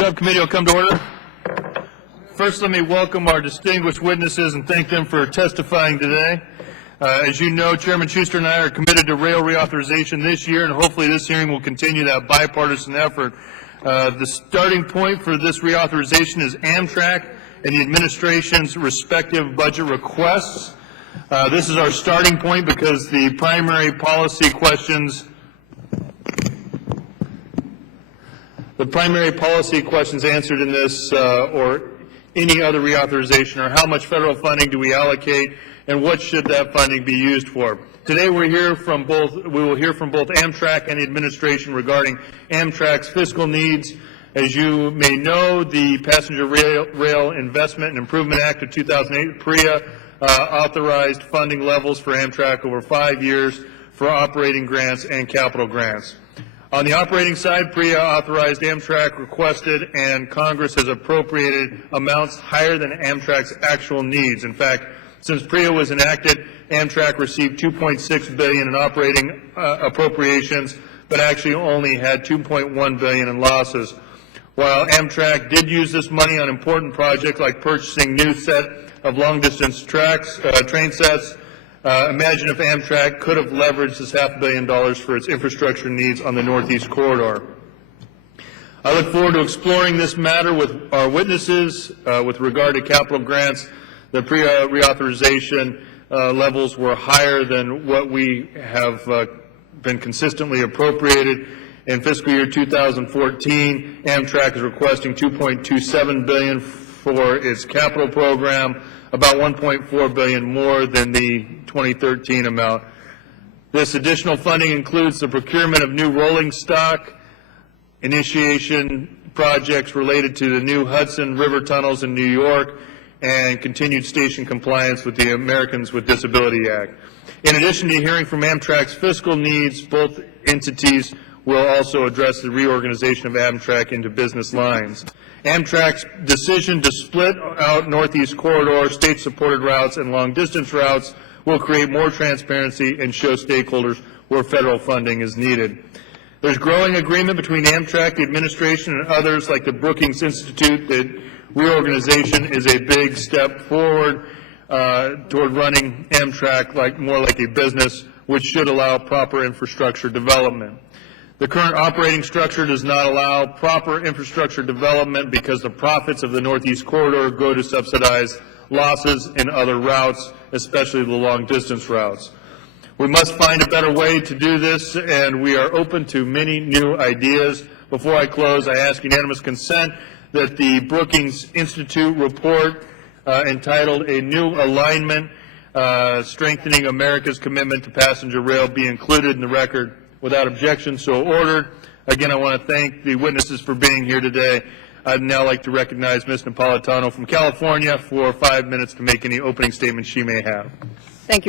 Subcommittee will come to order. First, let me welcome our distinguished witnesses and thank them for testifying today. As you know, Chairman Schuster and I are committed to rail reauthorization this year, and hopefully this hearing will continue that bipartisan effort. The starting point for this reauthorization is Amtrak and the administration's respective budget requests. This is our starting point because the primary policy questions answered in this or any other reauthorization are how much federal funding do we allocate and what should that funding be used for. Today we will hear from both Amtrak and the administration regarding Amtrak's fiscal needs. As you may know, the Passenger Rail Investment and Improvement Act of 2008, PRIA, authorized funding levels for Amtrak over 5 years for operating grants and capital grants. On the operating side, PRIA authorized Amtrak requested, and Congress has appropriated amounts higher than Amtrak's actual needs. In fact, since PRIA was enacted, Amtrak received $2.6 billion in operating appropriations, but actually only had $2.1 billion in losses. While Amtrak did use this money on important projects like purchasing new set of long-distance train sets, imagine if Amtrak could have leveraged this $500 million for its infrastructure needs on the Northeast Corridor. I look forward to exploring this matter with our witnesses. With regard to capital grants, the PRIA reauthorization levels were higher than what we have been consistently appropriated. In fiscal year 2014, Amtrak is requesting $2.27 billion for its capital program, about $1.4 billion more than the 2013 amount. This additional funding includes the procurement of new rolling stock, initiation projects related to the new Hudson River tunnels in New York, and continued station compliance with the Americans with Disability Act. In addition to hearing from Amtrak's fiscal needs, both entities will also address the reorganization of Amtrak into business lines. Amtrak's decision to split out Northeast Corridor, state-supported routes, and long-distance routes will create more transparency and show stakeholders where federal funding is needed. There's growing agreement between Amtrak, the administration, and others like the Brookings Institute that reorganization is a big step forward toward running Amtrak more like a business, which should allow proper infrastructure development. The current operating structure does not allow proper infrastructure development because the profits of the Northeast Corridor go to subsidize losses in other routes, especially the long-distance routes. We must find a better way to do this, and we are open to many new ideas. Before I close, I ask unanimous consent that the Brookings Institute report entitled A New Alignment, Strengthening America's Commitment to Passenger Rail be included in the record. Without objection, so ordered. Again, I want to thank the witnesses for being here today. I'd now like to recognize Ms. Napolitano from California for 5 minutes to make any opening statements she may have. Thank you, Mr.